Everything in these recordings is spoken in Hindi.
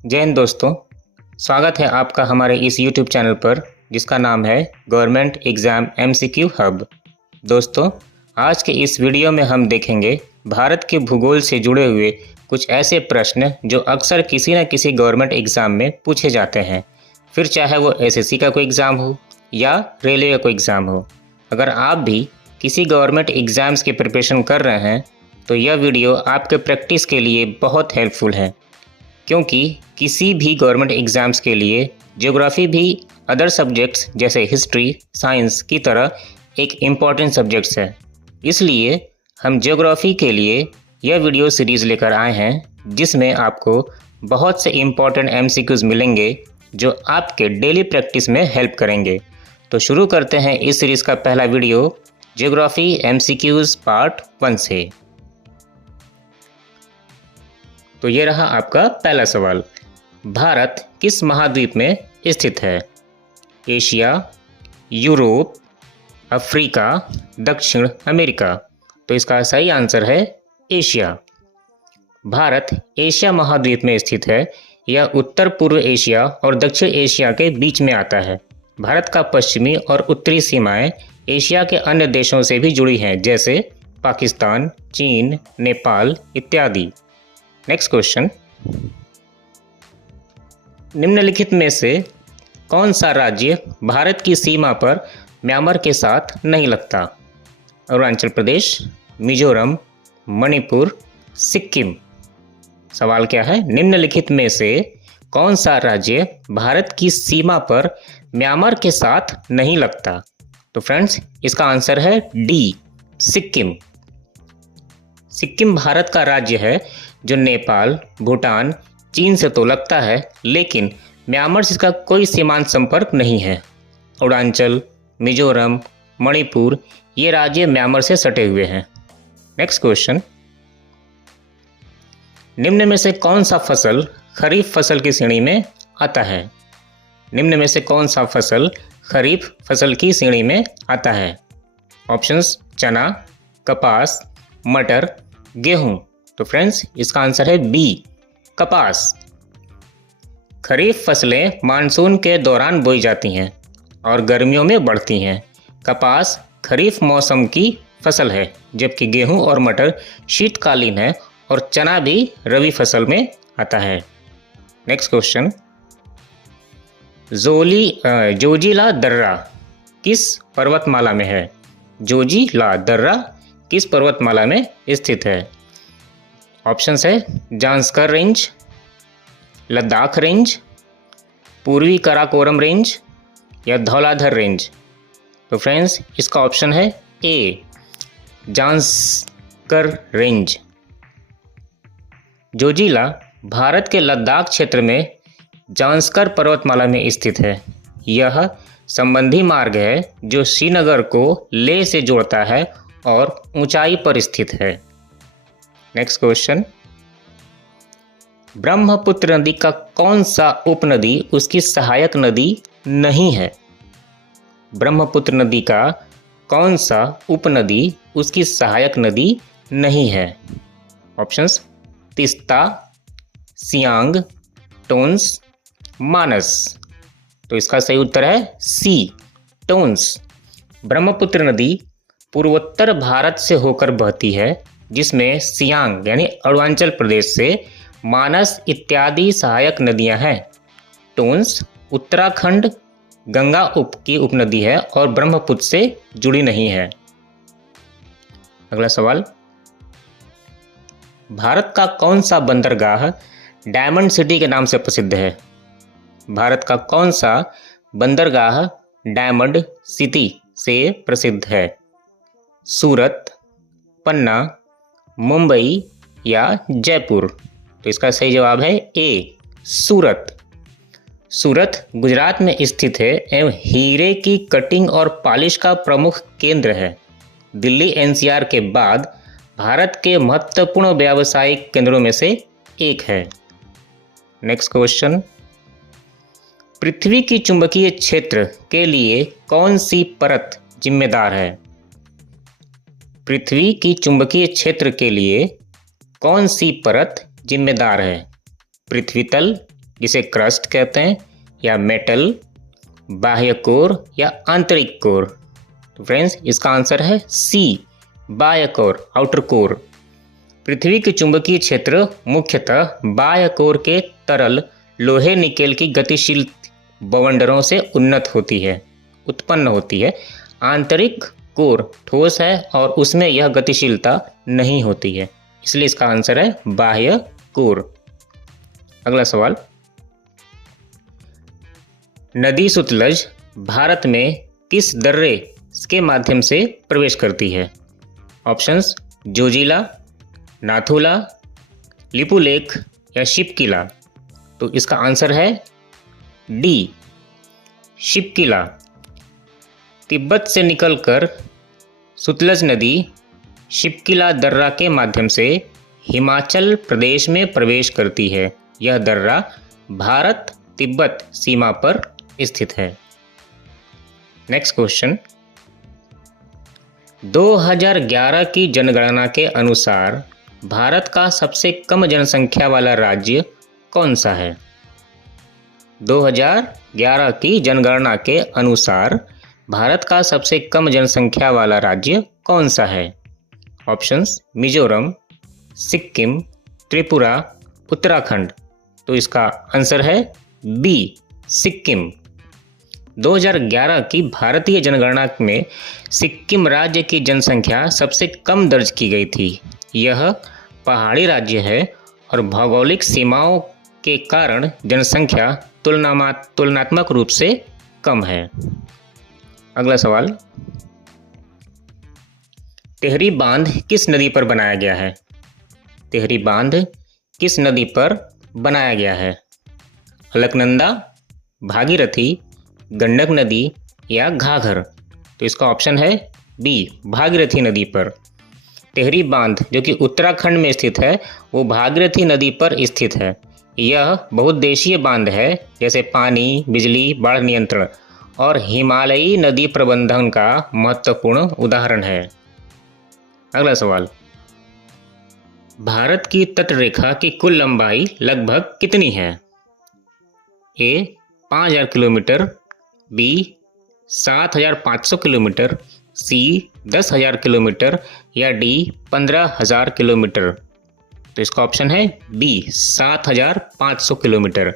जय हिंद दोस्तों, स्वागत है आपका हमारे इस YouTube चैनल पर जिसका नाम है गवर्नमेंट एग्ज़ाम MCQ हब। दोस्तों, आज के इस वीडियो में हम देखेंगे भारत के भूगोल से जुड़े हुए कुछ ऐसे प्रश्न जो अक्सर किसी न किसी गवर्नमेंट एग्ज़ाम में पूछे जाते हैं, फिर चाहे वो SSC का कोई एग्ज़ाम हो या रेलवे का कोई एग्ज़ाम हो। अगर आप भी किसी गवर्नमेंट एग्ज़ाम्स की प्रिपरेशन कर रहे हैं तो यह वीडियो आपके प्रैक्टिस के लिए बहुत हेल्पफुल है, क्योंकि किसी भी गवर्नमेंट एग्ज़ाम्स के लिए ज्योग्राफी भी अदर सब्जेक्ट्स जैसे हिस्ट्री, साइंस की तरह एक इम्पॉर्टेंट सब्जेक्ट्स है। इसलिए हम ज्योग्राफी के लिए यह वीडियो सीरीज़ लेकर आए हैं, जिसमें आपको बहुत से इम्पॉर्टेंट MCQs मिलेंगे जो आपके डेली प्रैक्टिस में हेल्प करेंगे। तो शुरू करते हैं इस सीरीज़ का पहला वीडियो ज्योग्राफी MCQs पार्ट 1 से। तो ये रहा आपका पहला सवाल। भारत किस महाद्वीप में स्थित है? एशिया, यूरोप, अफ्रीका, दक्षिण अमेरिका। तो इसका सही आंसर है एशिया। भारत एशिया महाद्वीप में स्थित है। यह उत्तर पूर्व एशिया और दक्षिण एशिया के बीच में आता है। भारत का पश्चिमी और उत्तरी सीमाएं एशिया के अन्य देशों से भी जुड़ी हैं, जैसे पाकिस्तान, चीन, नेपाल इत्यादि। नेक्स्ट क्वेश्चन, निम्नलिखित में से कौन सा राज्य भारत की सीमा पर म्यांमार के साथ नहीं लगता? अरुणाचल प्रदेश, मिजोरम, मणिपुर, सिक्किम। सवाल क्या है? निम्नलिखित में से कौन सा राज्य भारत की सीमा पर म्यांमार के साथ नहीं लगता? तो फ्रेंड्स, इसका आंसर है डी, सिक्किम। सिक्किम भारत का राज्य है जो नेपाल, भूटान, चीन से तो लगता है, लेकिन म्यांमार से इसका कोई सीमांत संपर्क नहीं है। अरुणाचल, मिजोरम, मणिपुर ये राज्य म्यांमार से सटे हुए हैं। नेक्स्ट क्वेश्चन, निम्न में से कौन सा फसल खरीफ फसल की श्रेणी में आता है? निम्न में से कौन सा फसल खरीफ फसल की श्रेणी में आता है? ऑप्शंस चना, कपास, मटर, गेहूं। तो फ्रेंड्स, इसका आंसर है बी, कपास। खरीफ फसलें मानसून के दौरान बोई जाती हैं और गर्मियों में बढ़ती हैं। कपास खरीफ मौसम की फसल है, जबकि गेहूं और मटर शीतकालीन है और चना भी रबी फसल में आता है। नेक्स्ट क्वेश्चन, जोजिला दर्रा किस पर्वतमाला में है? जोजिला दर्रा किस पर्वतमाला में स्थित है? ऑप्शंस है जांस्कर रेंज, लद्दाख रेंज, पूर्वी काराकोरम रेंज या धौलाधर रेंज। तो फ्रेंड्स, इसका ऑप्शन है ए, जांस्कर रेंज। जोजिला भारत के लद्दाख क्षेत्र में जांस्कर पर्वतमाला में स्थित है। यह संबंधी मार्ग है जो श्रीनगर को लेह से जोड़ता है और ऊंचाई पर स्थित है। नेक्स्ट क्वेश्चन, ब्रह्मपुत्र नदी का कौन सा उपनदी उसकी सहायक नदी नहीं है? ब्रह्मपुत्र नदी का कौन सा उपनदी उसकी सहायक नदी नहीं है? ऑप्शंस तीस्ता, सियांग, टोंस, मानस। तो इसका सही उत्तर है सी, टोंस। ब्रह्मपुत्र नदी पूर्वोत्तर भारत से होकर बहती है, जिसमें सियांग यानी अरुणाचल प्रदेश से मानस इत्यादि सहायक नदियां हैं। टोंस उत्तराखंड गंगा की उपनदी है और ब्रह्मपुत्र से जुड़ी नहीं है। अगला सवाल, भारत का कौन सा बंदरगाह डायमंड सिटी के नाम से प्रसिद्ध है? भारत का कौन सा बंदरगाह डायमंड सिटी से प्रसिद्ध है? सूरत, पन्ना, मुंबई या जयपुर। तो इसका सही जवाब है ए, सूरत। सूरत गुजरात में स्थित है एवं हीरे की कटिंग और पॉलिश का प्रमुख केंद्र है। दिल्ली NCR के बाद भारत के महत्वपूर्ण व्यावसायिक केंद्रों में से एक है। नेक्स्ट क्वेश्चन, पृथ्वी की चुंबकीय क्षेत्र के लिए कौन सी परत जिम्मेदार है? पृथ्वी की चुंबकीय क्षेत्र के लिए कौन सी परत जिम्मेदार है? पृथ्वी तल, जिसे क्रस्ट कहते हैं, या मेटल, बाह्य कोर या आंतरिक कोर? तो फ्रेंड्स इसका आंसर है सी, बाह्य कोर, आउटर कोर। पृथ्वी के चुंबकीय क्षेत्र मुख्यतः बाह्य कोर के तरल लोहे निकेल की गतिशील बवंडरों से उत्पन्न होती है। आंतरिक कोर ठोस है और उसमें यह गतिशीलता नहीं होती है, इसलिए इसका आंसर है बाह्य कोर। अगला सवाल, नदी सतलज भारत में किस दर्रे के माध्यम से प्रवेश करती है? ऑप्शंस जोजिला, नाथुला, लिपुलेख या शिपकिला? तो इसका आंसर है डी, शिपकिला। तिब्बत से निकलकर सतलज नदी शिपकिला दर्रा के माध्यम से हिमाचल प्रदेश में प्रवेश करती है। यह दर्रा भारत तिब्बत सीमा पर स्थित है। नेक्स्ट क्वेश्चन, 2011 की जनगणना के अनुसार भारत का सबसे कम जनसंख्या वाला राज्य कौन सा है? 2011 की जनगणना के अनुसार भारत का सबसे कम जनसंख्या वाला राज्य कौन सा है? ऑप्शंस मिजोरम, सिक्किम, त्रिपुरा, उत्तराखंड? तो इसका आंसर है बी, सिक्किम। 2011 की भारतीय जनगणना में सिक्किम राज्य की जनसंख्या सबसे कम दर्ज की गई थी। यह पहाड़ी राज्य है और भौगोलिक सीमाओं के कारण जनसंख्या तुलनात्मक रूप से कम है। अगला सवाल, टिहरी बांध किस नदी पर बनाया गया है? टिहरी बांध किस नदी पर बनाया गया है? अलकनंदा, भागीरथी, गंडक नदी या घाघर? तो इसका ऑप्शन है बी, भागीरथी नदी पर। टिहरी बांध जो कि उत्तराखंड में स्थित है वो भागीरथी नदी पर स्थित है। यह बहुउद्देशीय बांध है, जैसे पानी, बिजली, बाढ़ नियंत्रण और हिमालयी नदी प्रबंधन का महत्वपूर्ण उदाहरण है। अगला सवाल, भारत की तटरेखा की कुल लंबाई लगभग कितनी है? ए 5000 किलोमीटर, बी 7500 किलोमीटर, सी 10,000 किलोमीटर या डी 15,000 किलोमीटर? तो इसका ऑप्शन है बी, 7500 किलोमीटर।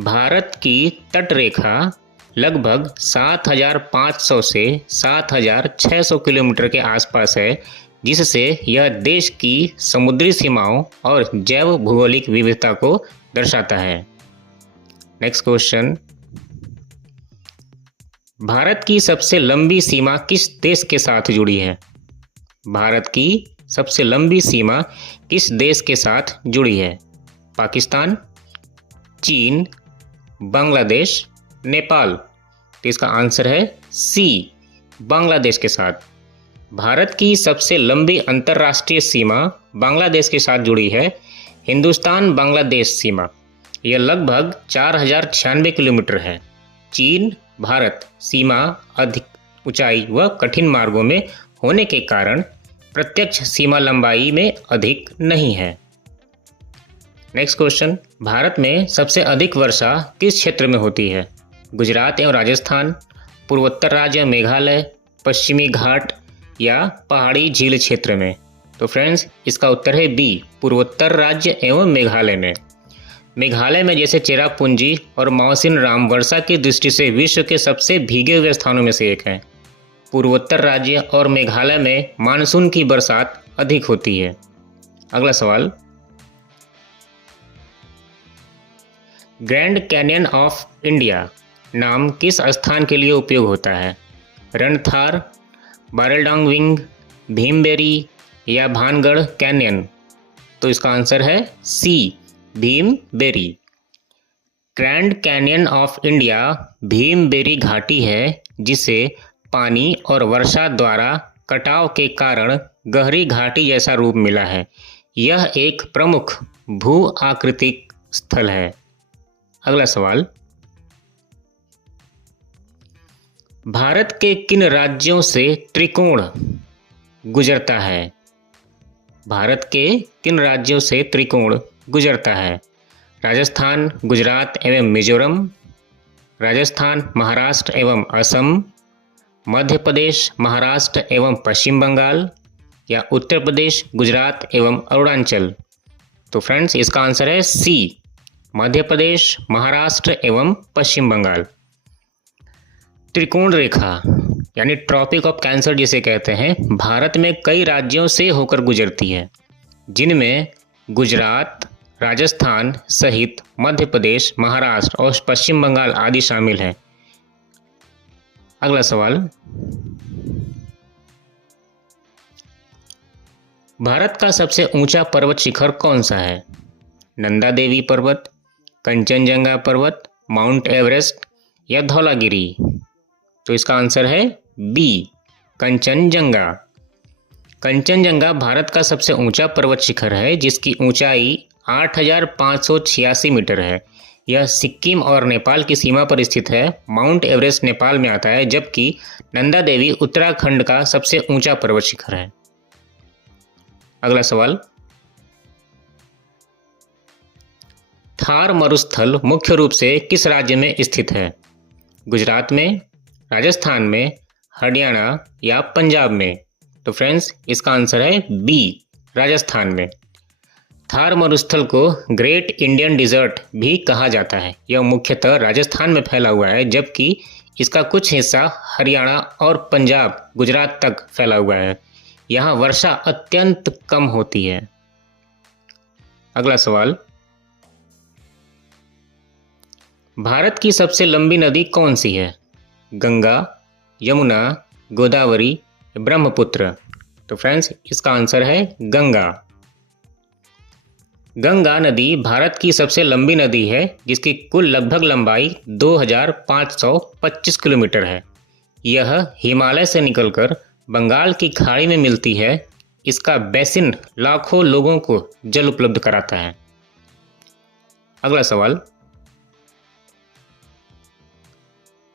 भारत की तटरेखा लगभग 7500 से 7600 किलोमीटर के आसपास है, जिससे यह देश की समुद्री सीमाओं और जैव भौगोलिक विविधता को दर्शाता है। नेक्स्ट क्वेश्चन, भारत की सबसे लंबी सीमा किस देश के साथ जुड़ी है? भारत की सबसे लंबी सीमा किस देश के साथ जुड़ी है? पाकिस्तान, चीन, बांग्लादेश, नेपाल? तो इसका आंसर है सी, बांग्लादेश के साथ। भारत की सबसे लंबी अंतर्राष्ट्रीय सीमा बांग्लादेश के साथ जुड़ी है, हिंदुस्तान बांग्लादेश सीमा। यह लगभग 4096 किलोमीटर है। चीन भारत सीमा अधिक ऊंचाई व कठिन मार्गों में होने के कारण प्रत्यक्ष सीमा लंबाई में अधिक नहीं है। नेक्स्ट क्वेश्चन, भारत में सबसे अधिक वर्षा किस क्षेत्र में होती है? गुजरात एवं राजस्थान, पूर्वोत्तर राज्य मेघालय, पश्चिमी घाट या पहाड़ी झील क्षेत्र में? तो फ्रेंड्स इसका उत्तर है बी, पूर्वोत्तर राज्य एवं मेघालय में। मेघालय में जैसे चेरापूंजी और मौसिन राम वर्षा की दृष्टि से विश्व के सबसे भीगे हुए स्थानों में से एक है। पूर्वोत्तर राज्य और मेघालय में मानसून की बरसात अधिक होती है। अगला सवाल, ग्रैंड कैनियन ऑफ इंडिया नाम किस स्थान के लिए उपयोग होता है? रणथार, बारेलडोंगविंग, भीमबेरी या भानगढ़ कैनियन? तो इसका आंसर है सी, भीमबेरी। ग्रैंड कैनियन ऑफ इंडिया भीमबेरी घाटी है, जिसे पानी और वर्षा द्वारा कटाव के कारण गहरी घाटी जैसा रूप मिला है। यह एक प्रमुख भू आकृतिक स्थल है। अगला सवाल, भारत के किन राज्यों से त्रिकोण गुजरता है? भारत के किन राज्यों से त्रिकोण गुजरता है? राजस्थान, गुजरात एवं मिजोरम, राजस्थान, महाराष्ट्र एवं असम, मध्य प्रदेश, महाराष्ट्र एवं पश्चिम बंगाल या उत्तर प्रदेश, गुजरात एवं अरुणाचल। तो फ्रेंड्स इसका आंसर है सी, मध्य प्रदेश, महाराष्ट्र एवं पश्चिम बंगाल। त्रिकोण रेखा यानी ट्रॉपिक ऑफ कैंसर जिसे कहते हैं, भारत में कई राज्यों से होकर गुजरती है, जिनमें गुजरात, राजस्थान सहित मध्य प्रदेश, महाराष्ट्र और पश्चिम बंगाल आदि शामिल हैं। अगला सवाल, भारत का सबसे ऊंचा पर्वत शिखर कौन सा है? नंदा देवी पर्वत, कंचनजंगा पर्वत, माउंट एवरेस्ट या धौलागिरी? तो इसका आंसर है बी, कंचनजंगा। कंचनजंगा भारत का सबसे ऊंचा पर्वत शिखर है, जिसकी ऊंचाई 8,586 मीटर है। यह सिक्किम और नेपाल की सीमा पर स्थित है। माउंट एवरेस्ट नेपाल में आता है, जबकि नंदा देवी उत्तराखंड का सबसे ऊंचा पर्वत शिखर है। अगला सवाल, थार मरुस्थल मुख्य रूप से किस राज्य में स्थित है? गुजरात में, राजस्थान में, हरियाणा या पंजाब में? तो फ्रेंड्स इसका आंसर है बी, राजस्थान में। थार मरुस्थल को ग्रेट इंडियन डिजर्ट भी कहा जाता है। यह मुख्यतः राजस्थान में फैला हुआ है, जबकि इसका कुछ हिस्सा हरियाणा और पंजाब, गुजरात तक फैला हुआ है। यहाँ वर्षा अत्यंत कम होती है। अगला सवाल, भारत की सबसे लंबी नदी कौन सी है? गंगा, यमुना, गोदावरी, ब्रह्मपुत्र? तो फ्रेंड्स इसका आंसर है गंगा। गंगा नदी भारत की सबसे लंबी नदी है, जिसकी कुल लगभग लंबाई 2,525 किलोमीटर है। यह हिमालय से निकलकर बंगाल की खाड़ी में मिलती है। इसका बेसिन लाखों लोगों को जल उपलब्ध कराता है। अगला सवाल,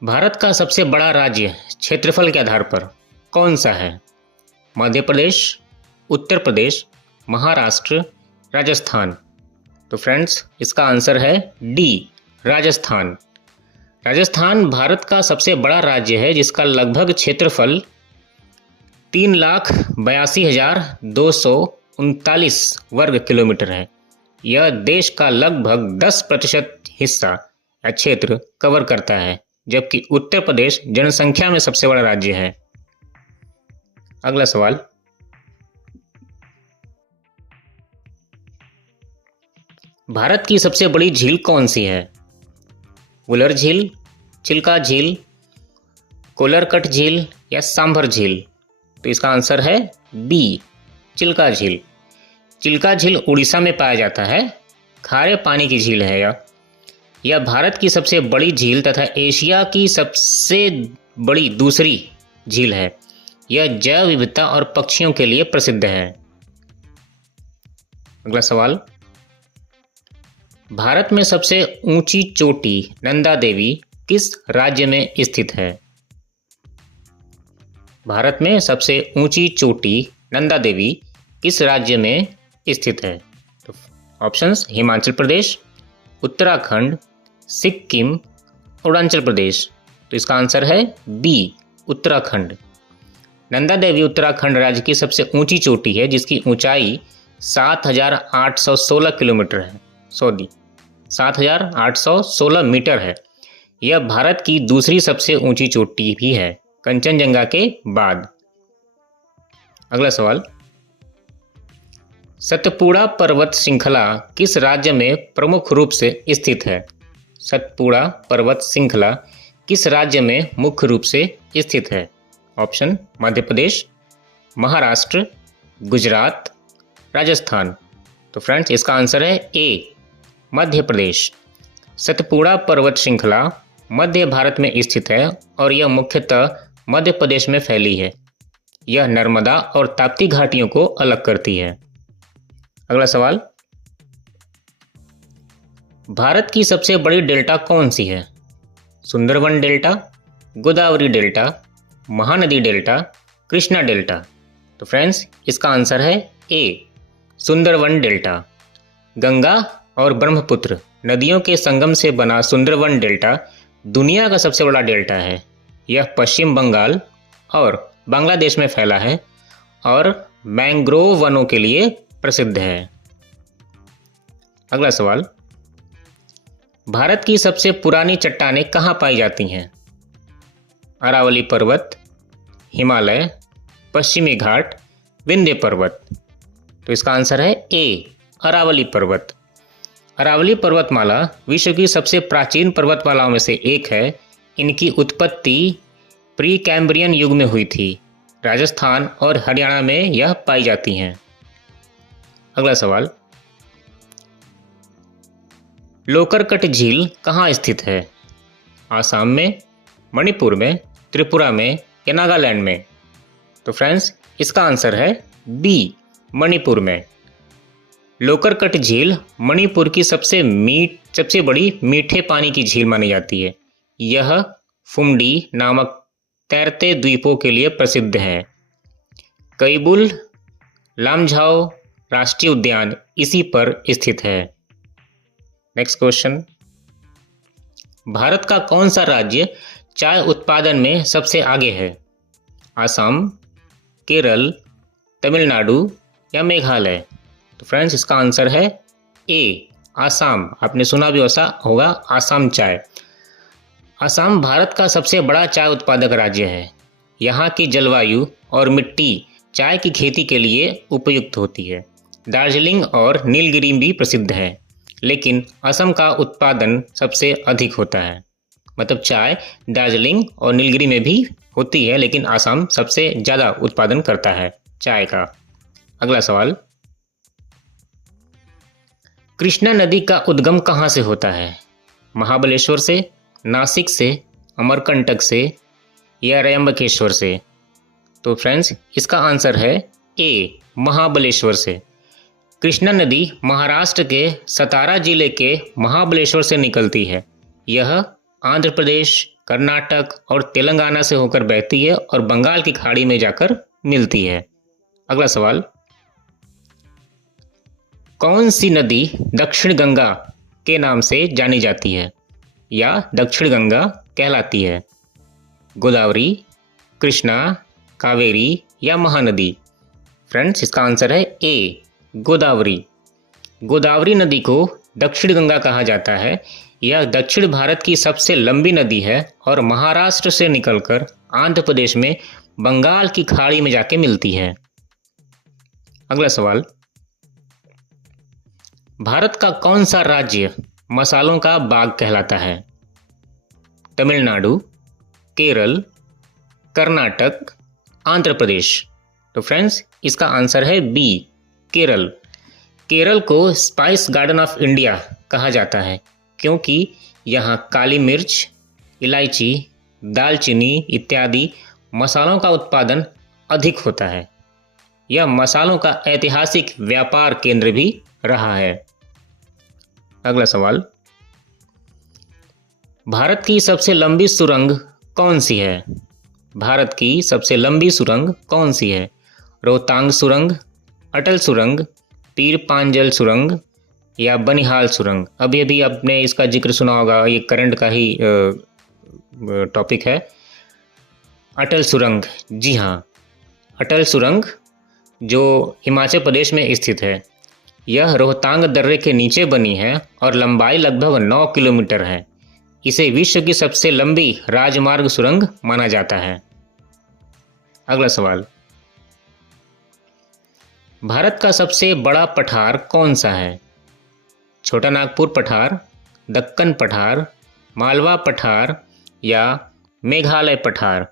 भारत का सबसे बड़ा राज्य क्षेत्रफल के आधार पर कौन सा है? मध्य प्रदेश, उत्तर प्रदेश, महाराष्ट्र, राजस्थान? तो फ्रेंड्स इसका आंसर है डी, राजस्थान। राजस्थान भारत का सबसे बड़ा राज्य है, जिसका लगभग क्षेत्रफल 3,82,239 वर्ग किलोमीटर है। यह देश का लगभग 10% हिस्सा या क्षेत्र कवर करता है, जबकि उत्तर प्रदेश जनसंख्या में सबसे बड़ा राज्य है। अगला सवाल, भारत की सबसे बड़ी झील कौन सी है? वुलर झील, चिल्का झील, कोलरकट झील या सांभर झील? तो इसका आंसर है बी, चिल्का झील। चिल्का झील उड़ीसा में पाया जाता है। खारे पानी की झील है यह भारत की सबसे बड़ी झील तथा एशिया की सबसे बड़ी दूसरी झील है। यह जैव विविधता और पक्षियों के लिए प्रसिद्ध है। अगला सवाल, भारत में सबसे ऊंची चोटी नंदा देवी किस राज्य में स्थित है? भारत में सबसे ऊंची चोटी नंदा देवी किस राज्य में स्थित है? तो ऑप्शंस हिमाचल प्रदेश, उत्तराखंड, सिक्किम, अरुणाचल प्रदेश? तो इसका आंसर है बी, उत्तराखंड। नंदा देवी उत्तराखंड राज्य की सबसे ऊंची चोटी है, जिसकी ऊंचाई 7,816 किलोमीटर है। 7,816 मीटर है। यह भारत की दूसरी सबसे ऊंची चोटी भी है, कंचनजंगा के बाद। अगला सवाल, सतपुड़ा पर्वत श्रृंखला किस राज्य में प्रमुख रूप से स्थित है? सतपुड़ा पर्वत श्रृंखला किस राज्य में मुख्य रूप से स्थित है? ऑप्शन मध्य प्रदेश, महाराष्ट्र, गुजरात, राजस्थान? तो फ्रेंड्स इसका आंसर है ए, मध्य प्रदेश। सतपुड़ा पर्वत श्रृंखला मध्य भारत में स्थित है और यह मुख्यतः मध्य प्रदेश में फैली है। यह नर्मदा और ताप्ती घाटियों को अलग करती है। अगला सवाल, भारत की सबसे बड़ी डेल्टा कौन सी है? Sundarban delta, Godavari delta, Mahanadi delta, Krishna delta? तो फ्रेंड्स इसका आंसर है ए, सुंदरवन डेल्टा। गंगा और ब्रह्मपुत्र नदियों के संगम से बना सुंदरवन डेल्टा दुनिया का सबसे बड़ा डेल्टा है। यह पश्चिम बंगाल और बांग्लादेश में फैला है और मैंग्रोव वनों के लिए प्रसिद्ध है। अगला सवाल, भारत की सबसे पुरानी चट्टानें कहाँ पाई जाती हैं? अरावली पर्वत, हिमालय, पश्चिमी घाट, विंध्य पर्वत। तो इसका आंसर है ए, अरावली पर्वत। अरावली पर्वतमाला विश्व की सबसे प्राचीन पर्वतमालाओं में से एक है। इनकी उत्पत्ति प्री कैम्ब्रियन युग में हुई थी। राजस्थान और हरियाणा में यह पाई जाती हैं। अगला सवाल, लोकरकट झील कहाँ स्थित है? आसाम में, मणिपुर में, त्रिपुरा में या नागालैंड में? तो फ्रेंड्स, इसका आंसर है बी, मणिपुर में। लोकरकट झील मणिपुर की सबसे बड़ी मीठे पानी की झील मानी जाती है। यह फुमडी नामक तैरते द्वीपों के लिए प्रसिद्ध है। कैबुल लामझाओ राष्ट्रीय उद्यान इसी पर स्थित है। नेक्स्ट क्वेश्चन, भारत का कौन सा राज्य चाय उत्पादन में सबसे आगे है? आसाम, केरल, तमिलनाडु या मेघालय? तो फ्रेंड्स, इसका आंसर है ए, आसाम। आपने सुना भी वैसा होगा, आसाम चाय। असम भारत का सबसे बड़ा चाय उत्पादक राज्य है। यहाँ की जलवायु और मिट्टी चाय की खेती के लिए उपयुक्त होती है। दार्जिलिंग और नीलगिरी भी प्रसिद्ध है, लेकिन असम का उत्पादन सबसे अधिक होता है। मतलब चाय दार्जिलिंग और नीलगिरी में भी होती है, लेकिन असम सबसे ज़्यादा उत्पादन करता है चाय का। अगला सवाल, कृष्णा नदी का उद्गम कहाँ से होता है? महाबलेश्वर से, नासिक से, अमरकंटक से या त्र्यंबकेश्वर से? तो फ्रेंड्स, इसका आंसर है ए, महाबलेश्वर से। कृष्णा नदी महाराष्ट्र के सतारा जिले के महाबलेश्वर से निकलती है। यह आंध्र प्रदेश, कर्नाटक और तेलंगाना से होकर बहती है और बंगाल की खाड़ी में जाकर मिलती है। अगला सवाल, कौन सी नदी दक्षिण गंगा के नाम से जानी जाती है या दक्षिण गंगा कहलाती है? गोदावरी, कृष्णा, कावेरी या महानदी? फ्रेंड्स, इसका आंसर है ए, गोदावरी। गोदावरी नदी को दक्षिण गंगा कहा जाता है। यह दक्षिण भारत की सबसे लंबी नदी है और महाराष्ट्र से निकलकर आंध्र प्रदेश में बंगाल की खाड़ी में जाके मिलती है। अगला सवाल, भारत का कौन सा राज्य मसालों का बाग कहलाता है? तमिलनाडु, केरल, कर्नाटक, आंध्र प्रदेश? तो फ्रेंड्स, इसका आंसर है बी, केरल। केरल को स्पाइस गार्डन ऑफ इंडिया कहा जाता है क्योंकि यहाँ काली मिर्च, इलायची, दालचीनी इत्यादि मसालों का उत्पादन अधिक होता है। यह मसालों का ऐतिहासिक व्यापार केंद्र भी रहा है। अगला सवाल, भारत की सबसे लंबी सुरंग कौन सी है? भारत की सबसे लंबी सुरंग कौन सी है? रोहतांग सुरंग, अटल सुरंग, पीर पांजल सुरंग या बनिहाल सुरंग? अभी अभी आपने इसका जिक्र सुना होगा, ये करंट का ही टॉपिक है। अटल सुरंग, जी हाँ, अटल सुरंग जो हिमाचल प्रदेश में स्थित है। यह रोहतांग दर्रे के नीचे बनी है और लंबाई लगभग 9 किलोमीटर है। इसे विश्व की सबसे लंबी राजमार्ग सुरंग माना जाता है। अगला सवाल, भारत का सबसे बड़ा पठार कौन सा है? छोटा नागपुर पठार, दक्कन पठार, मालवा पठार या मेघालय पठार?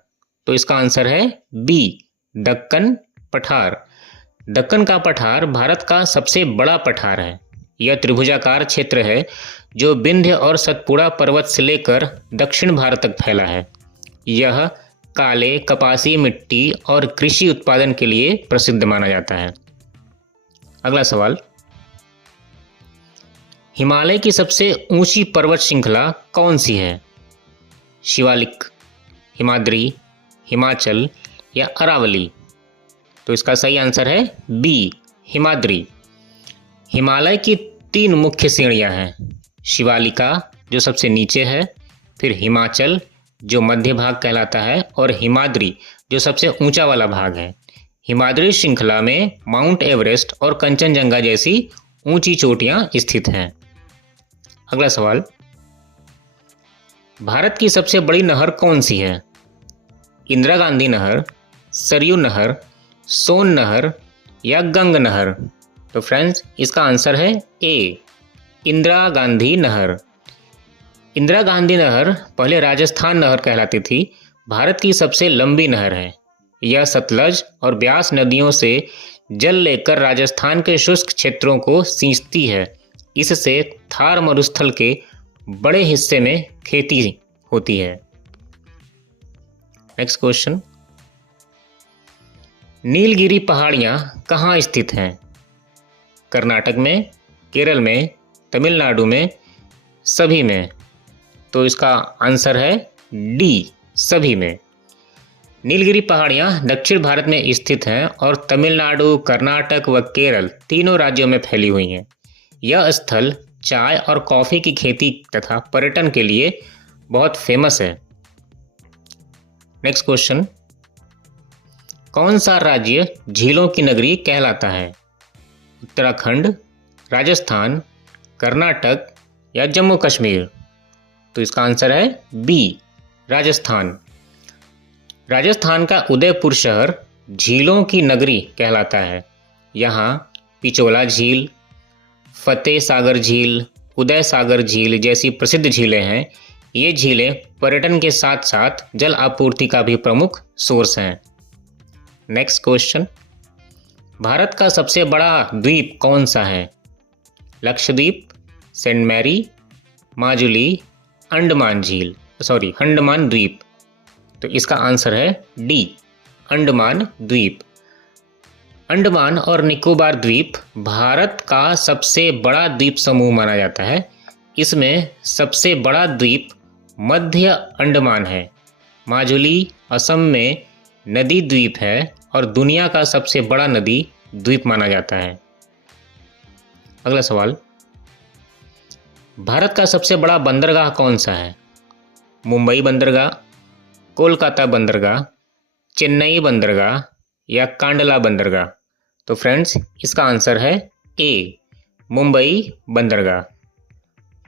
तो इसका आंसर है बी, दक्कन पठार। दक्कन का पठार भारत का सबसे बड़ा पठार है। यह त्रिभुजाकार क्षेत्र है जो विंध्य और सतपुड़ा पर्वत से लेकर दक्षिण भारत तक फैला है। यह काले कपासी मिट्टी और कृषि उत्पादन के लिए प्रसिद्ध माना जाता है। अगला सवाल, हिमालय की सबसे ऊंची पर्वत श्रृंखला कौन सी है? शिवालिक, हिमाद्री, हिमाचल या अरावली? तो इसका सही आंसर है बी, हिमाद्री। हिमालय की 3 मुख्य श्रेणियां हैं। शिवालिका जो सबसे नीचे है, फिर हिमाचल जो मध्य भाग कहलाता है, और हिमाद्री जो सबसे ऊंचा वाला भाग है। हिमाद्री श्रृंखला में माउंट एवरेस्ट और कंचनजंगा जैसी ऊंची चोटियां स्थित हैं। अगला सवाल, भारत की सबसे बड़ी नहर कौन सी है? इंदिरा गांधी नहर, सरयू नहर, सोन नहर या गंग नहर? तो फ्रेंड्स, इसका आंसर है ए, इंदिरा गांधी नहर। इंदिरा गांधी नहर पहले राजस्थान नहर कहलाती थी। भारत की सबसे लंबी नहर है। यह सतलज और ब्यास नदियों से जल लेकर राजस्थान के शुष्क क्षेत्रों को सींचती है। इससे थार मरुस्थल के बड़े हिस्से में खेती होती है। नेक्स्ट क्वेश्चन, नीलगिरी पहाड़ियाँ कहाँ स्थित हैं? कर्नाटक में, केरल में, तमिलनाडु में, सभी में? तो इसका आंसर है डी, सभी में। नीलगिरी पहाड़ियाँ दक्षिण भारत में स्थित हैं और तमिलनाडु, कर्नाटक व केरल तीनों राज्यों में फैली हुई हैं। यह स्थल चाय और कॉफ़ी की खेती तथा पर्यटन के लिए बहुत फेमस है। नेक्स्ट क्वेश्चन, कौन सा राज्य झीलों की नगरी कहलाता है? उत्तराखंड, राजस्थान, कर्नाटक या जम्मू कश्मीर? तो इसका आंसर है बी, राजस्थान। राजस्थान का उदयपुर शहर झीलों की नगरी कहलाता है। यहाँ पिचोला झील, फतेह सागर झील, उदय सागर झील जैसी प्रसिद्ध झीलें हैं। ये झीलें पर्यटन के साथ साथ जल आपूर्ति का भी प्रमुख सोर्स हैं। नेक्स्ट क्वेश्चन, भारत का सबसे बड़ा द्वीप कौन सा है? लक्षद्वीप, सेंट मैरी, माजुली, अंडमान द्वीप? तो इसका आंसर है डी, अंडमान द्वीप। अंडमान और निकोबार द्वीप भारत का सबसे बड़ा द्वीप समूह माना जाता है। इसमें सबसे बड़ा द्वीप मध्य अंडमान है। माजुली असम में नदी द्वीप है और दुनिया का सबसे बड़ा नदी द्वीप माना जाता है। अगला सवाल, भारत का सबसे बड़ा बंदरगाह कौन सा है? मुंबई बंदरगाह, कोलकाता बंदरगाह, चेन्नई बंदरगाह या कांडला बंदरगाह? तो फ्रेंड्स, इसका आंसर है ए, मुंबई बंदरगाह।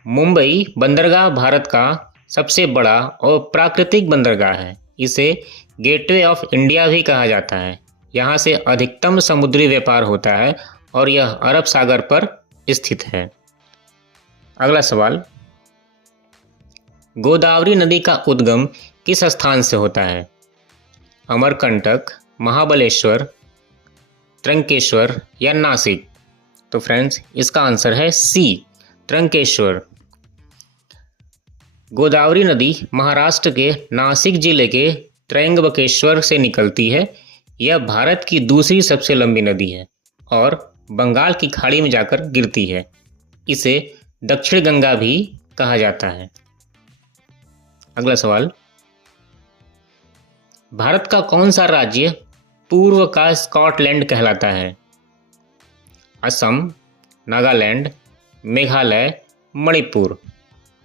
मुंबई बंदरगाह भारत का सबसे बड़ा और प्राकृतिक बंदरगाह है। इसे गेटवे ऑफ इंडिया भी कहा जाता है। यहाँ से अधिकतम समुद्री व्यापार होता है और यह अरब सागर पर स्थित है। अगला सवाल, गोदावरी नदी का उद्गम किस स्थान से होता है? अमरकंटक, महाबलेश्वर, त्र्यंकेश्वर या नासिक? तो फ्रेंड्स, इसका आंसर है सी, त्र्यंकेश्वर। गोदावरी नदी महाराष्ट्र के नासिक जिले के त्र्यंबकेश्वर से निकलती है। यह भारत की दूसरी सबसे लंबी नदी है और बंगाल की खाड़ी में जाकर गिरती है। इसे दक्षिण गंगा भी कहा जाता है। अगला सवाल, भारत का कौन सा राज्य पूर्व का स्कॉटलैंड कहलाता है? असम, नागालैंड, मेघालय, मणिपुर?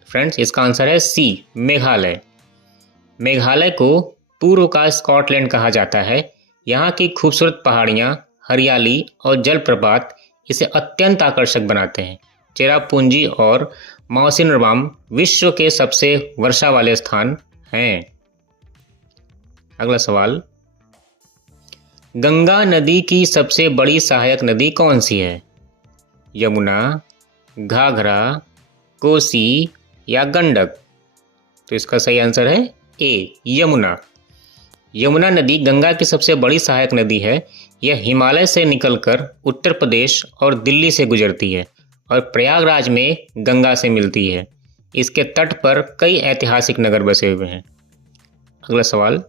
फ्रेंड्स, इसका आंसर है सी, मेघालय। मेघालय को पूर्व का स्कॉटलैंड कहा जाता है। यहाँ की खूबसूरत पहाड़ियाँ, हरियाली और जलप्रपात इसे अत्यंत आकर्षक बनाते हैं। चेरापूंजी और मौसिनराम विश्व के सबसे वर्षा वाले स्थान हैं। अगला सवाल, गंगा नदी की सबसे बड़ी सहायक नदी कौन सी है? यमुना, घाघरा, कोसी या गंडक? तो इसका सही आंसर है ए, यमुना। यमुना नदी गंगा की सबसे बड़ी सहायक नदी है। यह हिमालय से निकलकर उत्तर प्रदेश और दिल्ली से गुजरती है और प्रयागराज में गंगा से मिलती है। इसके तट पर कई ऐतिहासिक नगर बसे हुए हैं। अगला सवाल,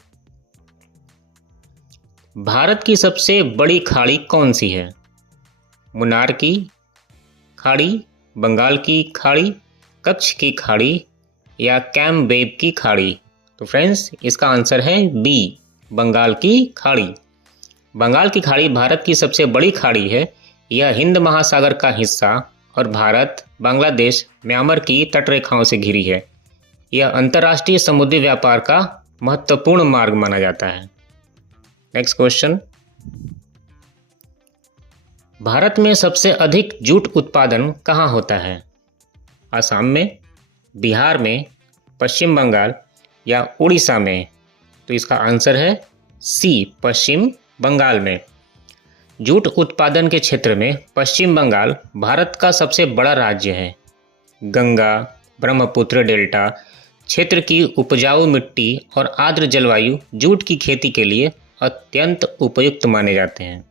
भारत की सबसे बड़ी खाड़ी कौन सी है? मुन्नार की खाड़ी, बंगाल की खाड़ी, कच्छ की खाड़ी या कैम्पबेल की खाड़ी? तो फ्रेंड्स, इसका आंसर है बी, बंगाल की खाड़ी। बंगाल की खाड़ी भारत की सबसे बड़ी खाड़ी है। यह हिंद महासागर का हिस्सा और भारत, बांग्लादेश, म्यांमार की तटरेखाओं से घिरी है। यह अंतर्राष्ट्रीय समुद्री व्यापार का महत्वपूर्ण मार्ग माना जाता है। नेक्स्ट क्वेश्चन, भारत में सबसे अधिक जूट उत्पादन कहाँ होता है? असम में, बिहार में, पश्चिम बंगाल या उड़ीसा में? तो इसका आंसर है सी, पश्चिम बंगाल में। जूट उत्पादन के क्षेत्र में पश्चिम बंगाल भारत का सबसे बड़ा राज्य है। गंगा ब्रह्मपुत्र डेल्टा क्षेत्र की उपजाऊ मिट्टी और आर्द्र जलवायु जूट की खेती के लिए अत्यंत उपयुक्त माने जाते हैं।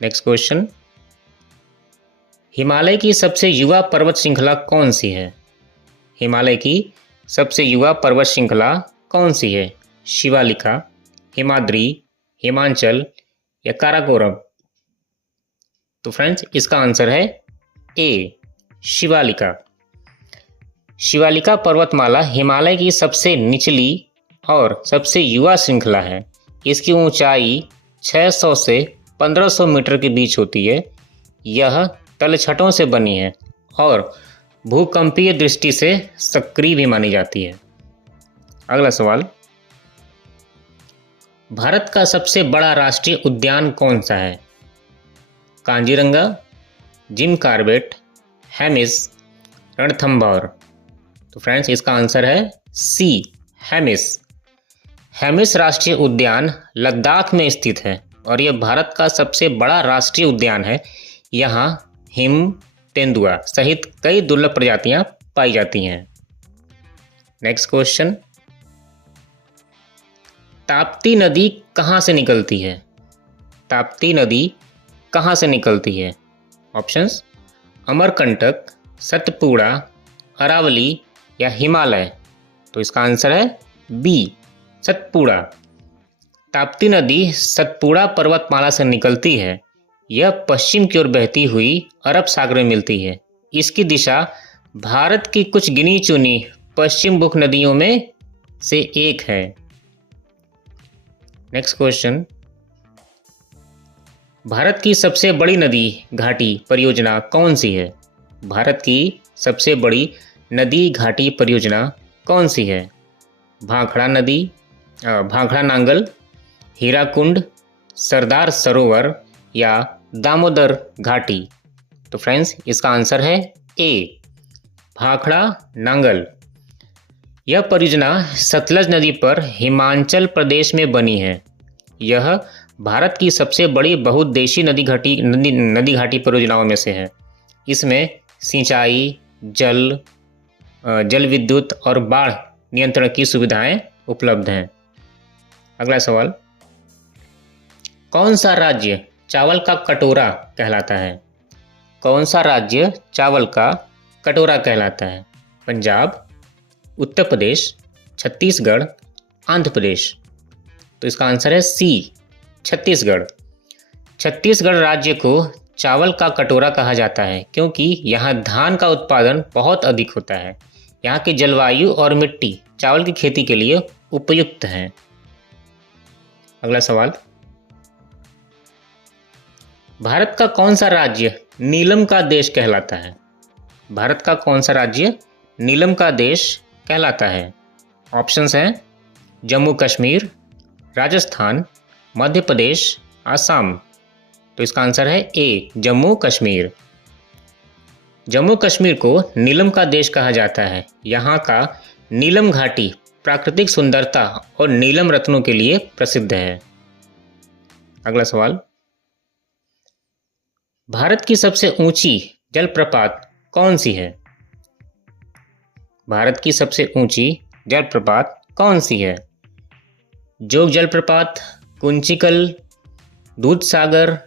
नेक्स्ट क्वेश्चन, हिमालय की सबसे युवा पर्वत श्रृंखला कौन सी है? हिमालय की सबसे युवा पर्वत श्रृंखला कौन सी है? शिवालिका, हिमाद्री, हिमाचल या काराकोरम? तो फ्रेंड्स इसका आंसर है ए, शिवालिका। शिवालिका पर्वतमाला हिमालय की सबसे निचली और सबसे युवा श्रृंखला है। इसकी ऊंचाई 600 से 1500 मीटर के बीच होती है। यह तलछटों से बनी है और भूकंपीय दृष्टि से सक्रिय भी मानी जाती है। अगला सवाल, भारत का सबसे बड़ा राष्ट्रीय उद्यान कौन सा है? Kaziranga, Jim Corbett, Hemis, Ranthambore? तो फ्रेंड्स इसका आंसर है सी, हेमिस। हेमिस राष्ट्रीय उद्यान लद्दाख में स्थित है और यह भारत का सबसे बड़ा राष्ट्रीय उद्यान है। यहाँ हिम, तेंदुआ सहित कई दुर्लभ प्रजातियां पाई जाती हैं। नेक्स्ट क्वेश्चन, ताप्ती नदी कहाँ से निकलती है? ताप्ती नदी कहाँ से निकलती है? ऑप्शंस, अमरकंटक, सतपुड़ा, अरावली या हिमालय? तो इसका आंसर है बी, सतपुड़ा। ताप्ती नदी सतपुड़ा पर्वतमाला से निकलती है। यह पश्चिम की ओर बहती हुई अरब सागर में मिलती है। इसकी दिशा भारत की कुछ गिनी चुनी पश्चिम मुख नदियों में से एक है। नेक्स्ट क्वेश्चन, भारत की सबसे बड़ी नदी घाटी परियोजना कौन सी है? भारत की सबसे बड़ी नदी घाटी परियोजना कौन सी है? भाखड़ा नदी, भाखड़ा नांगल, हीराकुंड, सरदार सरोवर या दामोदर घाटी? तो फ्रेंड्स इसका आंसर है ए, भाखड़ा नांगल। यह परियोजना सतलज नदी पर हिमाचल प्रदेश में बनी है। यह भारत की सबसे बड़ी बहुउद्देशीय नदी घाटी परियोजनाओं में से है। इसमें सिंचाई, जल विद्युत और बाढ़ नियंत्रण की सुविधाएं उपलब्ध हैं। अगला सवाल, कौन सा राज्य चावल का कटोरा कहलाता है? कौन सा राज्य चावल का कटोरा कहलाता है? पंजाब, उत्तर प्रदेश, छत्तीसगढ़, आंध्र प्रदेश? तो इसका आंसर है सी, छत्तीसगढ़। छत्तीसगढ़ राज्य को चावल का कटोरा कहा जाता है क्योंकि यहाँ धान का उत्पादन बहुत अधिक होता है। यहाँ की जलवायु और मिट्टी चावल की खेती के लिए उपयुक्त हैं। अगला सवाल, भारत का कौन सा राज्य नीलम का देश कहलाता है? भारत का कौन सा राज्य नीलम का देश कहलाता है? ऑप्शंस हैं जम्मू कश्मीर, राजस्थान, मध्य प्रदेश, आसाम? तो इसका आंसर है ए, जम्मू कश्मीर। जम्मू कश्मीर को नीलम का देश कहा जाता है। यहाँ का नीलम घाटी प्राकृतिक सुंदरता और नीलम रत्नों के लिए प्रसिद्ध है। अगला सवाल, भारत की सबसे ऊंची जलप्रपात कौन सी है? भारत की सबसे ऊंची जलप्रपात कौन सी है? जोग जलप्रपात, कुंचिकल, दूधसागर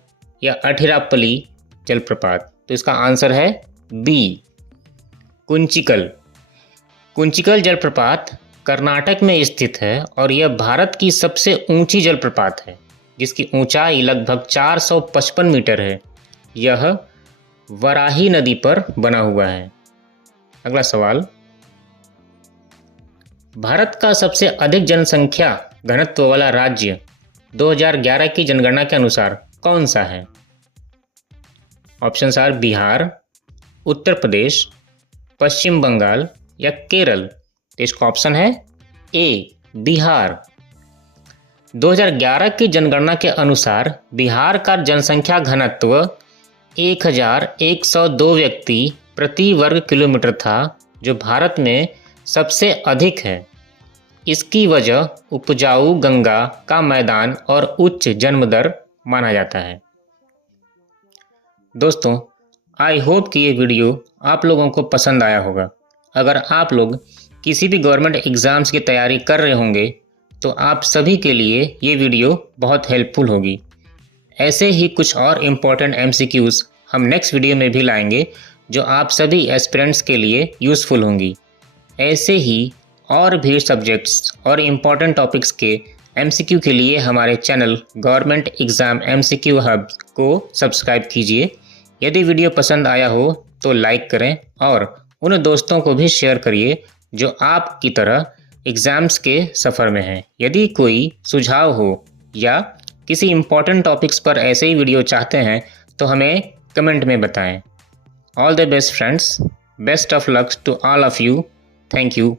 या अठिरापल्ली जलप्रपात? तो इसका आंसर है बी, कुंचिकल। कुंचिकल जलप्रपात कर्नाटक में स्थित है और यह भारत की सबसे ऊंची जलप्रपात है जिसकी ऊंचाई लगभग 455 मीटर है। यह वराही नदी पर बना हुआ है। अगला सवाल, भारत का सबसे अधिक जनसंख्या घनत्व वाला राज्य 2011 की जनगणना के अनुसार कौन सा है? ऑप्शंस आर बिहार, उत्तर प्रदेश, पश्चिम बंगाल या केरल? तो इसका ऑप्शन है ए बिहार। 2011 की जनगणना के अनुसार बिहार का जनसंख्या घनत्व 1102 व्यक्ति प्रति वर्ग किलोमीटर था, जो भारत में सबसे अधिक है। इसकी वजह उपजाऊ गंगा का मैदान और उच्च जन्म दर माना जाता है। दोस्तों, आई होप कि ये वीडियो आप लोगों को पसंद आया होगा। अगर आप लोग किसी भी गवर्नमेंट एग्ज़ाम्स की तैयारी कर रहे होंगे तो आप सभी के लिए ये वीडियो बहुत हेल्पफुल होगी। ऐसे ही कुछ और इम्पोर्टेंट MCQs हम नेक्स्ट वीडियो में भी लाएंगे जो आप सभी एस्पिरेंट्स के लिए यूज़फुल होंगी। ऐसे ही और भी सब्जेक्ट्स और इम्पोर्टेंट टॉपिक्स के MCQ के लिए हमारे channel government exam MCQ hub को सब्सक्राइब कीजिए। यदि वीडियो पसंद आया हो तो लाइक करें और उन दोस्तों को भी शेयर करिए जो आपकी तरह एग्ज़ाम्स के सफ़र में हैं। यदि कोई सुझाव हो या किसी इम्पोर्टेंट टॉपिक्स पर ऐसे ही वीडियो चाहते हैं तो हमें कमेंट में बताएं। All the best friends, best of luck to all of you. Thank you.